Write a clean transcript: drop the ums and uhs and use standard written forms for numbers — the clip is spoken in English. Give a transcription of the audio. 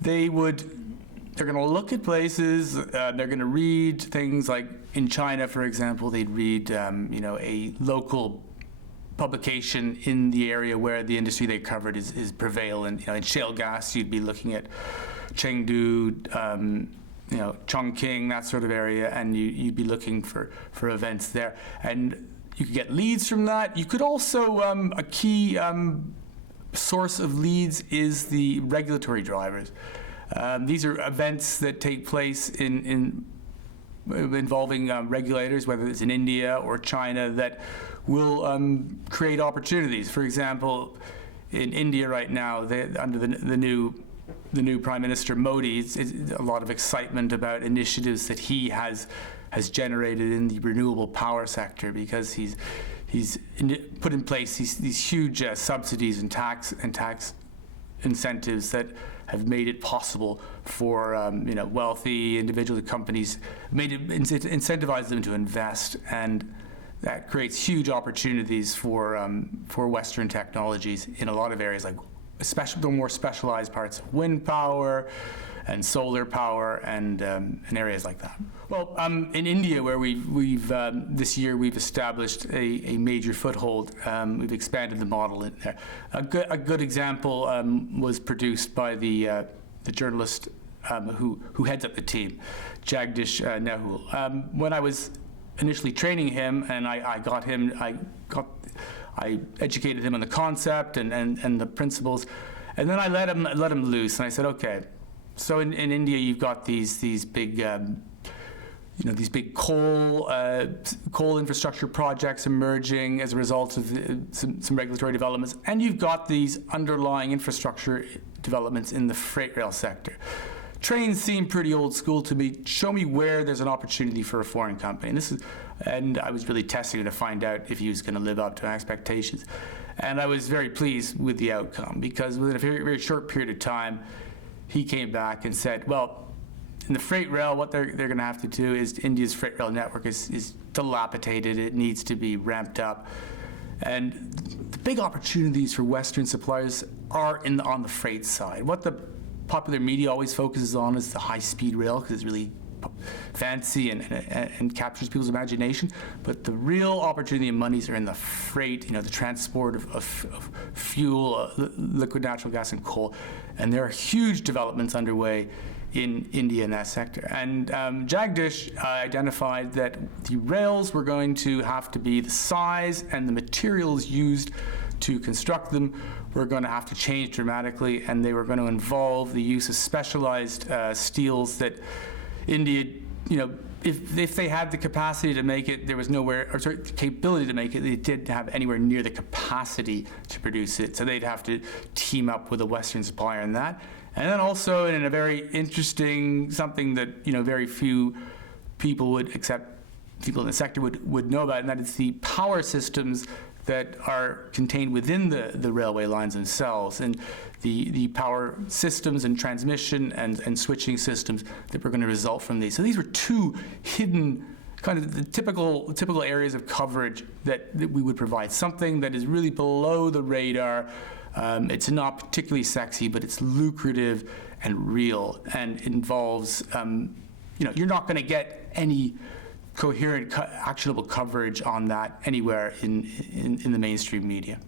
They're going to look at places, they're going to read things like in China, for example, they'd read, a local publication in the area where the industry they covered is prevalent. In shale gas, you'd be looking at Chengdu, Chongqing, that sort of area, and you'd be looking for events there. And you could get leads from that. You could also, a key source of leads is the regulatory drivers. These are events that take place involving regulators, whether it's in India or China, that will create opportunities. For example, in India right now, under the new Prime Minister Modi, it's a lot of excitement about initiatives that he has generated in the renewable power sector, because he's put in place these huge subsidies and tax incentives that have made it possible for wealthy individual companies, incentivized them to invest, and that creates huge opportunities for Western technologies in a lot of areas, like especially the more specialized parts of wind power and solar power and areas like that. Well, in India, where we've this year we've established a major foothold. We've expanded the model in there. A good example was produced by the journalist who heads up the team, Jagdish Nehul. When I was initially training him, and I educated him on the concept and the principles, and then I let him loose, and I said, okay. So in India, you've got these big, these big coal infrastructure projects emerging as a result of some regulatory developments, and you've got these underlying infrastructure developments in the freight rail sector. Trains seem pretty old school to me. Show me where there's an opportunity for a foreign company. And I was really testing it to find out if he was going to live up to expectations. And I was very pleased with the outcome, because within a very, very short period of time, he came back and said, well, in the freight rail, what they're going to have to do is, India's freight rail network is dilapidated. It needs to be ramped up. And the big opportunities for Western suppliers are on the freight side. What the popular media always focuses on is the high-speed rail, because it's really fancy and captures people's imagination. But the real opportunity and monies are in the freight, the transport of fuel, liquid natural gas, and coal. And there are huge developments underway in India in that sector. And Jagdish identified that the rails were going to have to be, the size and the materials used to construct them were going to have to change dramatically, and they were going to involve the use of specialized steels that India, if they had the capacity to make it, there was the capability to make it, they didn't have anywhere near the capacity to produce it. So they'd have to team up with a Western supplier in that. And then also in a very interesting, something that, very few people in the sector would know about, and that is the power systems that are contained within the railway lines themselves, and the power systems and transmission and switching systems that were going to result from these. So these were two hidden, kind of the typical areas of coverage that we would provide. Something that is really below the radar. It's not particularly sexy, but it's lucrative and real, and involves, you're not going to get any coherent, actionable coverage on that anywhere in the mainstream media.